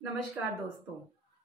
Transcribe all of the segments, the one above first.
नमस्कार दोस्तों,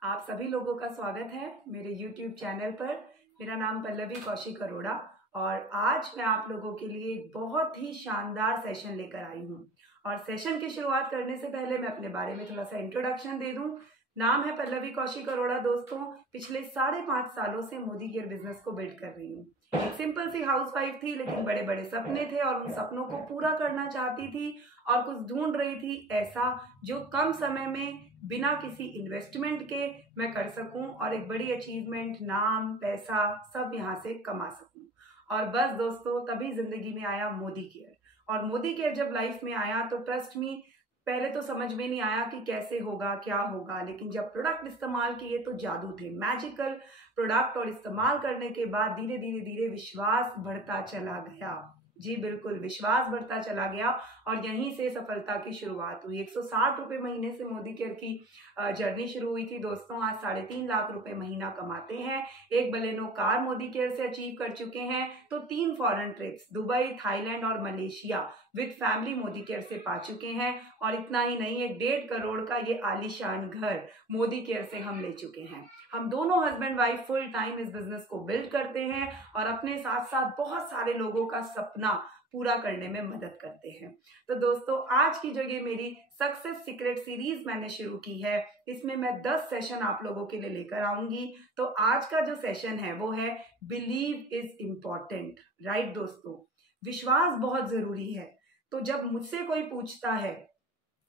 आप सभी लोगों का स्वागत है मेरे YouTube चैनल पर। मेरा नाम पल्लवी कौशिक अरोड़ा और आज मैं आप लोगों के लिए एक बहुत ही शानदार सेशन लेकर आई हूँ। और सेशन की शुरुआत करने से पहले मैं अपने बारे में थोड़ा सा इंट्रोडक्शन दे दूँ। नाम है पल्लवी कौशिक अरोड़ा दोस्तों। पिछले 5.5 सालों से मोदी केयर बिजनेस को बिल्ड कर रही हूँ। एक सिंपल सी हाउसवाइफ थी, लेकिन बड़े बड़े सपने थे और उन सपनों को पूरा करना चाहती थी और कुछ ढूंढ रही थी ऐसा जो कम समय में बिना किसी इन्वेस्टमेंट के मैं कर सकूं और एक बड़ी अचीवमेंट, नाम, पैसा सब यहाँ से कमा सकूं। और बस दोस्तों, तभी जिंदगी में आया मोदी केयर। और मोदी केयर जब लाइफ में आया तो ट्रस्ट मी, पहले तो समझ में नहीं आया कि कैसे होगा, क्या होगा, लेकिन जब प्रोडक्ट इस्तेमाल किए तो जादू थे, मैजिकल प्रोडक्ट। और इस्तेमाल करने के बाद धीरे धीरे धीरे विश्वास बढ़ता चला गया। जी बिल्कुल, विश्वास बढ़ता चला गया और यहीं से सफलता की शुरुआत हुई। 160 रुपए महीने से मोदी केयर की जर्नी शुरू हुई थी दोस्तों। आज 3.5 लाख रुपए महीना कमाते हैं। एक बलेनो कार मोदी केयर से अचीव कर चुके हैं, तो 3 फॉरेन ट्रिप्स दुबई, थाईलैंड और Malaysia with family Modi care से पा चुके हैं। और इतना ही नहीं, 1.5 करोड़ का ये आलीशान घर मोदी केयर से हम ले चुके हैं। हम दोनों हस्बैंड वाइफ फुल टाइम इस बिजनेस को बिल्ड करते हैं और अपने साथ साथ बहुत सारे लोगों का सपना पूरा करने में मदद करते हैं। तो दोस्तों, आज की जो ये मेरी सक्सेस सीक्रेट सीरीज मैंने शुरू की है, इसमें मैं 10 सेशन आप लोगों के लिए लेकर आऊंगी। तो आज का जो सेशन है वो है बिलीव इज इम्पॉर्टेंट। राइट दोस्तों, विश्वास बहुत जरूरी है। तो जब मुझसे कोई पूछता है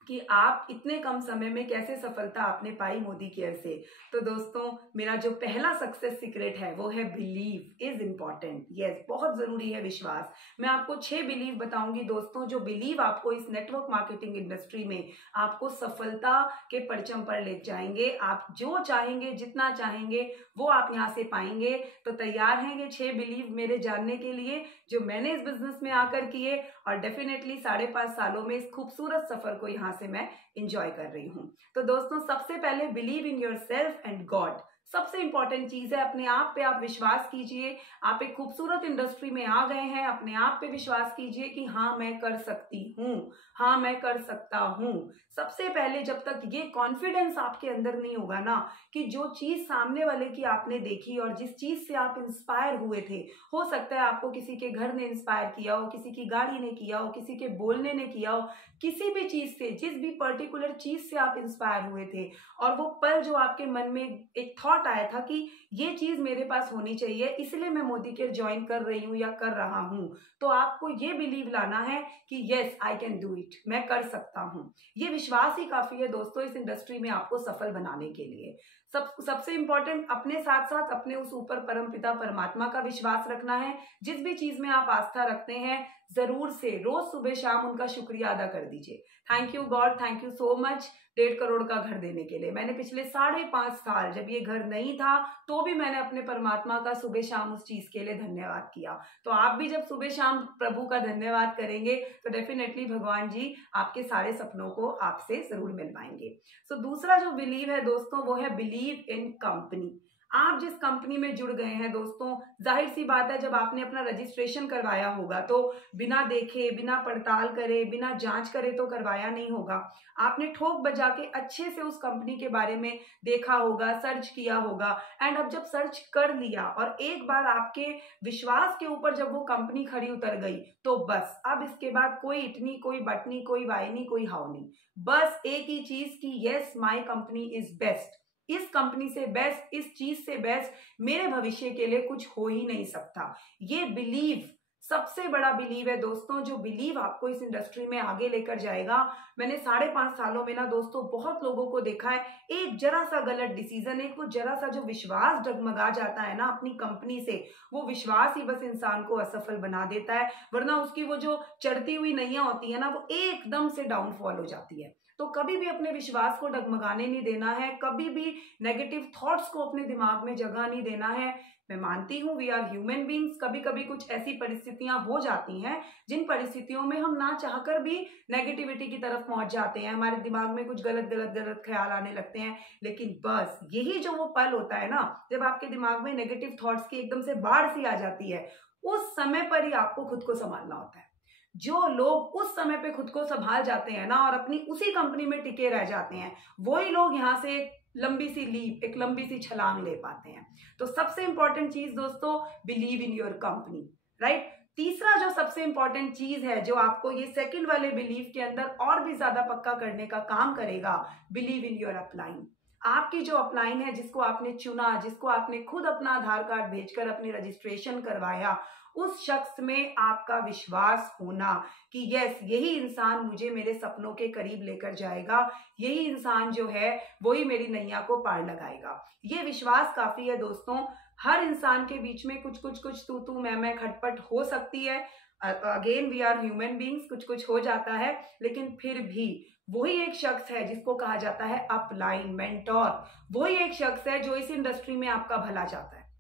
कि आप इतने कम समय में कैसे सफलता आपने पाई मोदी केयर से, तो दोस्तों मेरा जो पहला सक्सेस सीक्रेट है वो है बिलीव इज इम्पॉर्टेंट। यस, बहुत जरूरी है विश्वास। मैं आपको 6 बिलीव बताऊंगी दोस्तों, जो बिलीव आपको इस नेटवर्क मार्केटिंग इंडस्ट्री में आपको सफलता के परचम पर ले जाएंगे। आप जो चाहेंगे, जितना चाहेंगे, वो आप यहाँ से पाएंगे। तो तैयार हैं ये 6 बिलीव मेरे जानने के लिए, जो मैंने इस बिजनेस में आकर किए और डेफिनेटली 5.5 सालों में इस खूबसूरत सफर को यहाँ से मैं इंजॉय कर रही हूँ। तो दोस्तों, सबसे पहले believe in your self and God. सबसे इंपॉर्टेंट चीज है, अपने आप पे आप विश्वास कीजिए। आप एक खूबसूरत इंडस्ट्री में आ गए हैं, अपने आप पे विश्वास कीजिए कि हाँ मैं कर सकती हूँ, हाँ मैं कर सकता हूँ। सबसे पहले जब तक ये कॉन्फिडेंस आपके अंदर नहीं होगा ना, कि जो चीज सामने वाले की आपने देखी और जिस चीज से आप इंस्पायर हुए थे, हो सकता है आपको किसी के घर ने इंस्पायर किया हो, किसी की गाड़ी ने किया हो, किसी के बोलने ने किया हो, किसी भी चीज से, जिस भी पर्टिकुलर चीज से आप इंस्पायर हुए थे और वो पल जो आपके मन में एक थॉट आया था कि ये चीज मेरे पास होनी चाहिए, इसलिए मैं मोदी केयर ज्वाइन कर रही हूँ या कर रहा हूँ, तो आपको ये बिलीव लाना है कि yes I can do it, मैं कर सकता हूँ। ये विश्वास ही काफी है दोस्तों इस इंडस्ट्री में आपको सफल बनाने के लिए। सबसे इंपॉर्टेंट, अपने साथ साथ अपने उस ऊपर परमपिता परमात्मा का विश्वास रखना है। जिस भी चीज में आप आस्था रखते हैं, जरूर से रोज सुबह शाम उनका शुक्रिया अदा कर दीजिए। Thank you God, thank you so much 1.5 crore का घर देने के लिए। मैंने पिछले 5.5 साल, जब ये घर नहीं था, तो भी मैंने अपने परमात्मा का सुबह शाम उस चीज के लिए धन्यवाद किया। तो आप भी जब सुबह शाम प्रभु का धन्यवाद करेंगे तो डेफिनेटली भगवान जी आपके सारे सपनों को आपसे जरूर मिलवाएंगे। सो दूसरा जो बिलीव है दोस्तों वो है बिलीव इन कंपनी। आप जिस कंपनी में जुड़ गए हैं दोस्तों, जाहिर सी बात है जब आपने अपना रजिस्ट्रेशन करवाया होगा तो बिना देखे, बिना पड़ताल करे, बिना जांच करे तो करवाया नहीं होगा। आपने ठोक बजा के अच्छे से उस कंपनी के बारे में देखा होगा, सर्च किया होगा। एंड अब जब सर्च कर लिया और एक बार आपके विश्वास के ऊपर जब वो कंपनी खड़ी उतर गई, तो बस अब इसके बाद कोई इटनी, कोई बटनी, कोई वायनी, कोई हावनी, बस एक ही चीज की yes my company is best. इस कंपनी से बेस्ट, इस चीज से बेस्ट मेरे भविष्य के लिए कुछ हो ही नहीं सकता। ये बिलीव सबसे बड़ा बिलीव है दोस्तों, जो बिलीव आपको इस इंडस्ट्री में आगे लेकर जाएगा। मैंने 5.5 सालों में ना दोस्तों बहुत लोगों को देखा है, एक जरा सा गलत डिसीजन, एक वो जरा सा जो विश्वास डगमगा जाता है ना अपनी कंपनी से, वो विश्वास ही बस इंसान को असफल बना देता है। वरना उसकी वो जो चढ़ती हुई नैया होती है ना, वो एकदम से डाउनफॉल हो जाती है। तो कभी भी अपने विश्वास को डगमगाने नहीं देना है, कभी भी नेगेटिव थॉट्स को अपने दिमाग में जगह नहीं देना है। मैं मानती हूँ वी आर ह्यूमन बींग्स, कभी कभी कुछ ऐसी परिस्थितियां हो जाती हैं जिन परिस्थितियों में हम ना चाहकर भी नेगेटिविटी की तरफ पहुंच जाते हैं, हमारे दिमाग में कुछ गलत गलत गलत ख्याल आने लगते हैं। लेकिन बस यही जो वो पल होता है ना, जब आपके दिमाग में नेगेटिव थॉट्स की एकदम से बाढ़ सी आ जाती है, उस समय पर ही आपको खुद को संभालना होता है। जो लोग उस समय पे खुद को संभाल जाते हैं ना और अपनी उसी कंपनी में टिके रह जाते हैं, वही लोग यहाँ से एक लंबी सी लीप, एक लंबी सी छलांग ले पाते हैं। तो सबसे इंपॉर्टेंट चीज दोस्तों, believe in your company, right. तीसरा जो सबसे इंपॉर्टेंट चीज है जो आपको ये सेकंड वाले बिलीव के अंदर और भी ज्यादा पक्का करने का काम करेगा, बिलीव इन योर अपलाइन। आपकी जो अपलाइन है, जिसको आपने चुना, जिसको आपने खुद अपना आधार कार्ड भेजकर अपनी रजिस्ट्रेशन करवाया, उस शख्स में आपका विश्वास होना कि यस, यही इंसान मुझे मेरे सपनों के करीब लेकर जाएगा, यही इंसान जो है वही मेरी नैया को पार लगाएगा। ये विश्वास काफी है दोस्तों। हर इंसान के बीच में कुछ कुछ तू मैं खटपट हो सकती है। Again we are human beings, कुछ कुछ हो जाता है, लेकिन फिर भी वही एक शख्स है जिसको कहा जाता है अपलाइन, मेंटोर। वही एक शख्स है जो इस इंडस्ट्री में आपका भला चाहता है।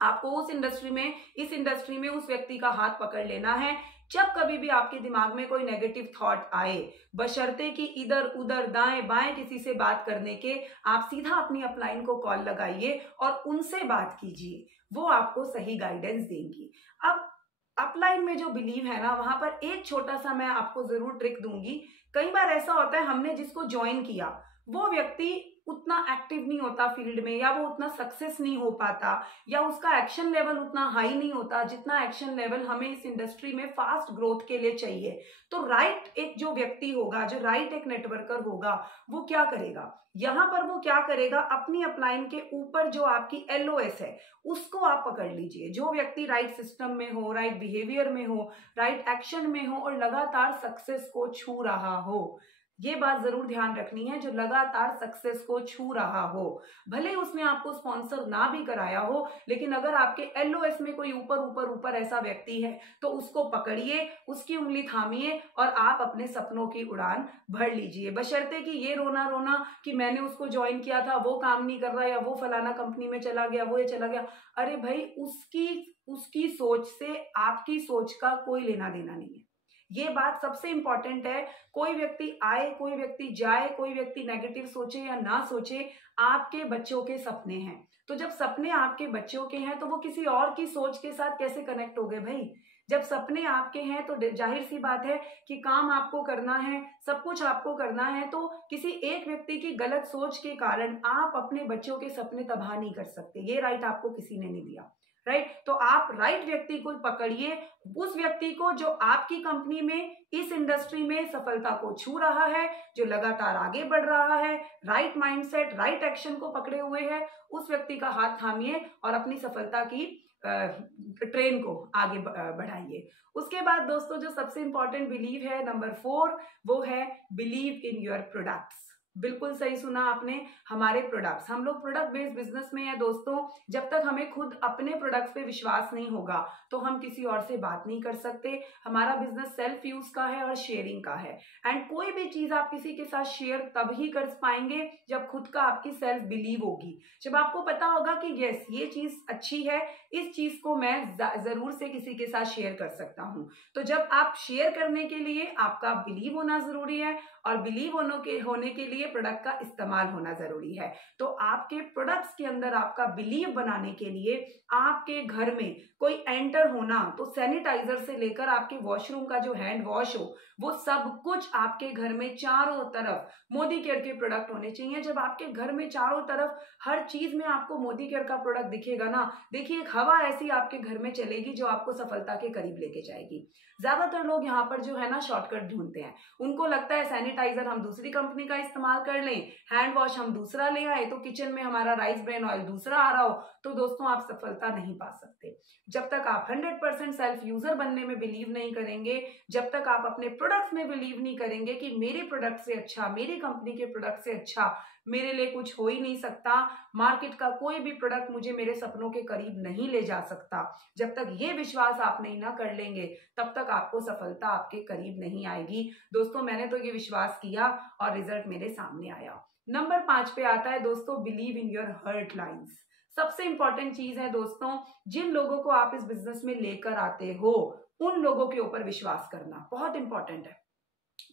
आपको उस इंडस्ट्री में, इस इंडस्ट्री में उस व्यक्ति का हाथ पकड़ लेना है। जब कभी भी आपके दिमाग में कोई नेगेटिव थॉट आए, बशर्ते कि इधर उधर दाएं बाएं किसी से बात करने के, आप सीधा अपनी अपलाइन को कॉल लगाइए और उनसे बात कीजिए, वो आपको सही गाइडेंस देंगी। अब अपलाइन में जो बिलीव है ना, वहां पर एक छोटा सा मैं आपको जरूर ट्रिक दूंगी। कई बार ऐसा होता है, हमने जिसको ज्वाइन किया वो व्यक्ति उतना एक्टिव नहीं होता फील्ड में, या वो उतना सक्सेस नहीं हो पाता, या उसका एक्शन लेवल उतना हाई नहीं होता जितना एक्शन लेवल हमें इस इंडस्ट्री में फास्ट ग्रोथ के लिए चाहिए। तो राइट एक जो व्यक्ति होगा, जो राइट एक नेटवर्कर होगा, वो क्या करेगा यहाँ पर, वो क्या करेगा, अपनी अपलाइन के ऊपर जो आपकी LOS है उसको आप पकड़ लीजिए। जो व्यक्ति राइट सिस्टम में हो, राइट बिहेवियर में हो, राइट एक्शन में हो और लगातार सक्सेस को छू रहा हो, ये बात जरूर ध्यान रखनी है, जो लगातार सक्सेस को छू रहा हो, भले ही उसने आपको स्पॉन्सर ना भी कराया हो, लेकिन अगर आपके LOS में कोई ऊपर ऐसा व्यक्ति है तो उसको पकड़िए, उसकी उंगली थामिए और आप अपने सपनों की उड़ान भर लीजिए। बशर्ते कि ये रोना कि मैंने उसको ज्वाइन किया था, वो काम नहीं कर रहा, या वो फलाना कंपनी में चला गया, वो ये चला गया। अरे भाई, उसकी सोच से आपकी सोच का कोई लेना देना नहीं है। ये बात सबसे इंपॉर्टेंट है। कोई व्यक्ति आए, कोई व्यक्ति जाए, कोई व्यक्ति नेगेटिव सोचे या ना सोचे, आपके बच्चों के सपने हैं। तो जब सपने आपके बच्चों के हैं तो वो किसी और की सोच के साथ कैसे कनेक्ट हो गए भाई? जब सपने आपके हैं तो जाहिर सी बात है कि काम आपको करना है, सब कुछ आपको करना है, तो किसी एक व्यक्ति की गलत सोच के कारण आप अपने बच्चों के सपने तबाह नहीं कर सकते। ये राइट आपको किसी ने नहीं दिया, राइट। तो आप राइट व्यक्ति को पकड़िए, उस व्यक्ति को जो आपकी कंपनी में, इस इंडस्ट्री में सफलता को छू रहा है, जो लगातार आगे बढ़ रहा है, राइट माइंडसेट, राइट एक्शन को पकड़े हुए है, उस व्यक्ति का हाथ थामिए और अपनी सफलता की ट्रेन को आगे बढ़ाइए। उसके बाद दोस्तों जो सबसे इंपॉर्टेंट बिलीव है, नंबर 4, वो है बिलीव इन योर प्रोडक्ट्स। बिल्कुल सही सुना आपने, हमारे प्रोडक्ट्स। हम लोग प्रोडक्ट बेस्ड बिजनेस में है दोस्तों। जब तक हमें खुद अपने प्रोडक्ट्स पे विश्वास नहीं होगा तो हम किसी और से बात नहीं कर सकते। हमारा बिजनेस सेल्फ यूज का है और शेयरिंग का है, एंड कोई भी चीज आप किसी के साथ शेयर तब ही कर पाएंगे जब खुद का आपकी सेल्फ बिलीव होगी, जब आपको पता होगा कि यस, ये चीज अच्छी है, इस चीज को मैं जरूर से किसी के साथ शेयर कर सकता हूं। तो जब आप शेयर करने के लिए आपका बिलीव होना जरूरी है, और बिलीव होने के लिए प्रोडक्ट का इस्तेमाल होना जरूरी है। तो आपके प्रोडक्ट्स के अंदर आपका बिलीव बनाने के लिए आपके घर में कोई एंटर होना, तो सैनिटाइजर से लेकर आपके वॉशरूम का जो हैंड वॉश हो, वो सब कुछ आपके घर में चारों तरफ मोदी केयर के प्रोडक्ट होने चाहिए। जब आपके घर में चारों तरफ हर चीज में आपको मोदी केयर का प्रोडक्ट दिखेगा ना, देखिए एक हवा ऐसी आपके घर में चलेगी जो आपको सफलता के करीब लेके जाएगी। ज्यादातर लोग यहाँ पर जो है ना शॉर्टकट ढूंढते हैं। उनको लगता है सैनिटाइजर हम दूसरी कंपनी का इस्तेमाल कर लें, हैंड वॉश हम दूसरा ले आए, तो किचन में हमारा राइस ब्रेन ऑयल दूसरा आ रहा हो, तो दोस्तों आप सफलता नहीं पा सकते। जब तक आप 100% सेल्फ यूजर बनने में बिलीव नहीं करेंगे, जब तक आप अपने प्रोडक्ट्स में बिलीव नहीं करेंगे कि मेरे प्रोडक्ट से अच्छा, मेरी कंपनी के प्रोडक्ट से अच्छा मेरे लिए कुछ हो ही नहीं सकता, मार्केट का कोई भी प्रोडक्ट मुझे मेरे सपनों के करीब नहीं ले जा सकता, जब तक ये विश्वास आप नहीं ना कर लेंगे, तब तक आपको सफलता आपके करीब नहीं आएगी। दोस्तों मैंने तो ये विश्वास किया और रिजल्ट मेरे सामने आया। नंबर 5 पे आता है दोस्तों, believe in your heart lines. सबसे इंपॉर्टेंट चीज है दोस्तों, जिन लोगों को आप इस बिजनेस में लेकर आते हो उन लोगों के ऊपर विश्वास करना बहुत इंपॉर्टेंट है।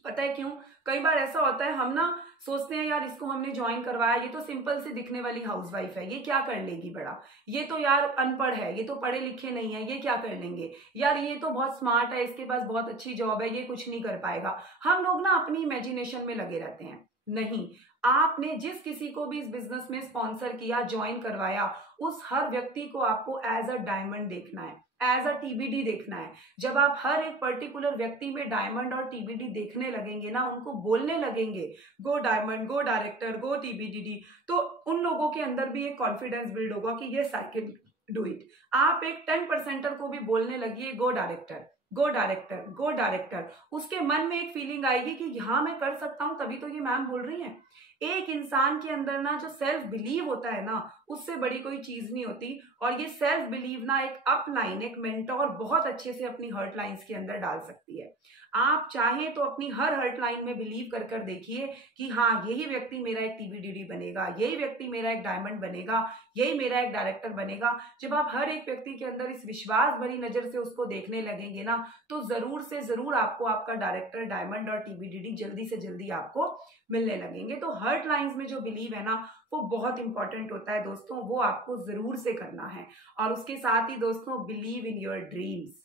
पता है क्यों? कई बार ऐसा होता है, हम ना सोचते हैं यार इसको हमने ज्वाइन करवाया, ये तो सिंपल से दिखने वाली हाउसवाइफ है, ये क्या कर लेगी बड़ा, ये तो यार अनपढ़ है, ये तो पढ़े लिखे नहीं है, ये क्या कर लेंगे, यार ये तो बहुत स्मार्ट है, इसके पास बहुत अच्छी जॉब है, ये कुछ नहीं कर पाएगा। हम लोग ना अपनी इमेजिनेशन में लगे रहते हैं। नहीं, आपने जिस किसी को भी इस बिजनेस में स्पॉन्सर किया, ज्वाइन करवाया, उस हर व्यक्ति को आपको एज अ डायमंड देखना है, एज अ टीबीडी देखना है। जब आप हर एक पर्टिकुलर व्यक्ति में डायमंड और टीबीडी देखने लगेंगे ना, उनको बोलने लगेंगे गो डायमंड, गो डायरेक्टर, गो टीबीडी, तो उन लोगों के अंदर भी एक कॉन्फिडेंस बिल्ड होगा कि ये आई कैन डू इट। आप एक 10% को भी बोलने लगिए गो डायरेक्टर, गो डायरेक्टर, गो डायरेक्टर, उसके मन में एक फीलिंग आएगी कि हाँ मैं कर सकता हूं, तभी तो ये मैम बोल रही हैं। एक इंसान के अंदर ना जो सेल्फ बिलीव होता है ना, उससे बड़ी कोई चीज नहीं होती। और ये सेल्फ बिलीव ना एक अपलाइन, एक मेंटोर बहुत अच्छे से अपनी हर्ट लाइंस के अंदर डाल सकती है। आप चाहें तो अपनी हर हर्ट लाइन में बिलीव कर कर देखिए कि हाँ यही व्यक्ति मेरा एक टीबीडीडी बनेगा, यही व्यक्ति मेरा एक डायमंड बनेगा, यही मेरा एक डायरेक्टर बनेगा। जब आप हर एक व्यक्ति के अंदर इस विश्वास भरी नजर से उसको देखने लगेंगे ना, तो जरूर से जरूर आपको आपका डायरेक्टर, डायमंड और टीबीडीडी जल्दी से जल्दी आपको मिलने लगेंगे। तो हर्ट लाइंस में जो बिलीव है ना, वो बहुत इंपॉर्टेंट होता है दोस्तों, वो आपको जरूर से करना है। और उसके साथ ही दोस्तों, बिलीव इन योर ड्रीम्स।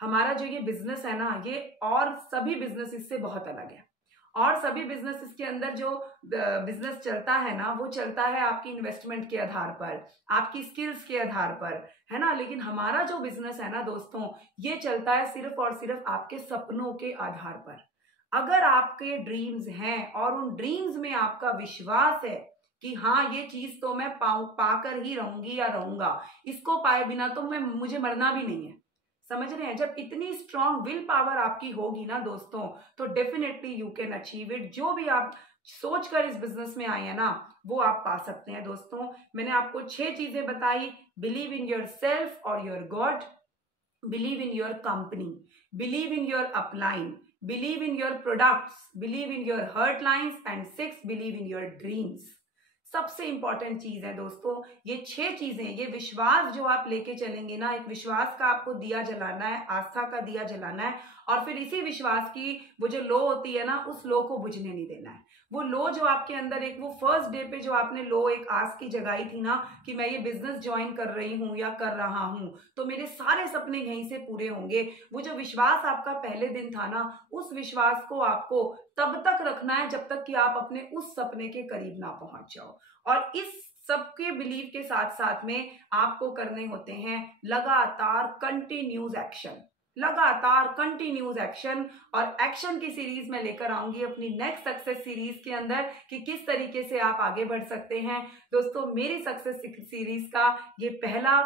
हमारा जो ये बिजनेस है ना, ये और सभी बिजनेस इससे बहुत अलग है। और सभी बिजनेस के अंदर जो बिजनेस चलता है ना, वो चलता है आपकी इन्वेस्टमेंट के आधार पर, आपकी स्किल्स के आधार पर, है ना। लेकिन हमारा जो बिजनेस है ना दोस्तों, ये चलता है सिर्फ और सिर्फ आपके सपनों के आधार पर। अगर आपके ड्रीम्स हैं और उन ड्रीम्स में आपका विश्वास है कि हाँ ये चीज तो मैं पाकर ही रहूंगी या रहूंगा, इसको पाए बिना तो मुझे मरना भी नहीं है, समझ रहे हैं। जब इतनी स्ट्रांग विल पावर आपकी होगी ना दोस्तों, तो definitely you can achieve it. जो भी आप सोचकर इस बिजनेस में आए हैं ना, वो आप पा सकते हैं दोस्तों। मैंने आपको 6 चीजें बताई। बिलीव इन योर सेल्फ और your god, believe in your company, believe in your upline, believe in your products, believe in your heart lines, and 6 believe in your dreams. सबसे इंपॉर्टेंट चीज है दोस्तों, ये 6 चीजें, ये विश्वास जो आप लेके चलेंगे ना, एक विश्वास का आपको दिया जलाना है, आस्था का दिया जलाना है। और फिर इसी विश्वास की वो जो लो होती है ना, उस लो को बुझने नहीं देना है। वो लो जो आपके अंदर एक, वो फर्स्ट डे पे जो आपने लो एक आस की जगाई थी ना कि मैं ये बिजनेस ज्वाइन कर रही हूँ या कर रहा हूँ, तो मेरे सारे सपने यहीं से पूरे होंगे, वो जो विश्वास आपका पहले दिन था ना, उस विश्वास को आपको तब तक रखना है जब तक कि आप अपने उस सपने के करीब ना पहुंच जाओ। और इस सबके बिलीव के साथ साथ में आपको करने होते हैं लगातार कंटिन्यूज एक्शन, लगातार कंटिन्यूज एक्शन। और एक्शन की सीरीज में लेकर आऊंगी अपनी नेक्स्ट सक्सेस सीरीज के अंदर कि किस तरीके से आप आगे बढ़ सकते हैं। दोस्तों, मेरी सक्सेस सीरीज का ये पहला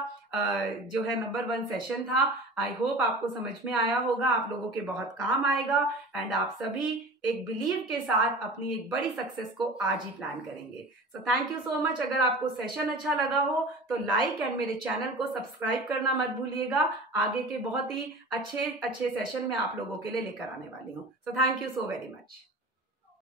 जो है नंबर 1 सेशन था। आई होप आपको समझ में आया होगा, आप लोगों के बहुत काम आएगा, एंड आप सभी एक बिलीव के साथ अपनी एक बड़ी सक्सेस को आज ही प्लान करेंगे। So thank you so much. अगर आपको सेशन अच्छा लगा हो तो लाइक एंड मेरे चैनल को सब्सक्राइब करना मत भूलिएगा। आगे के बहुत ही अच्छे सेशन में आप लोगों के लिए लेकर आने वाली हूँ। So thank you so very much.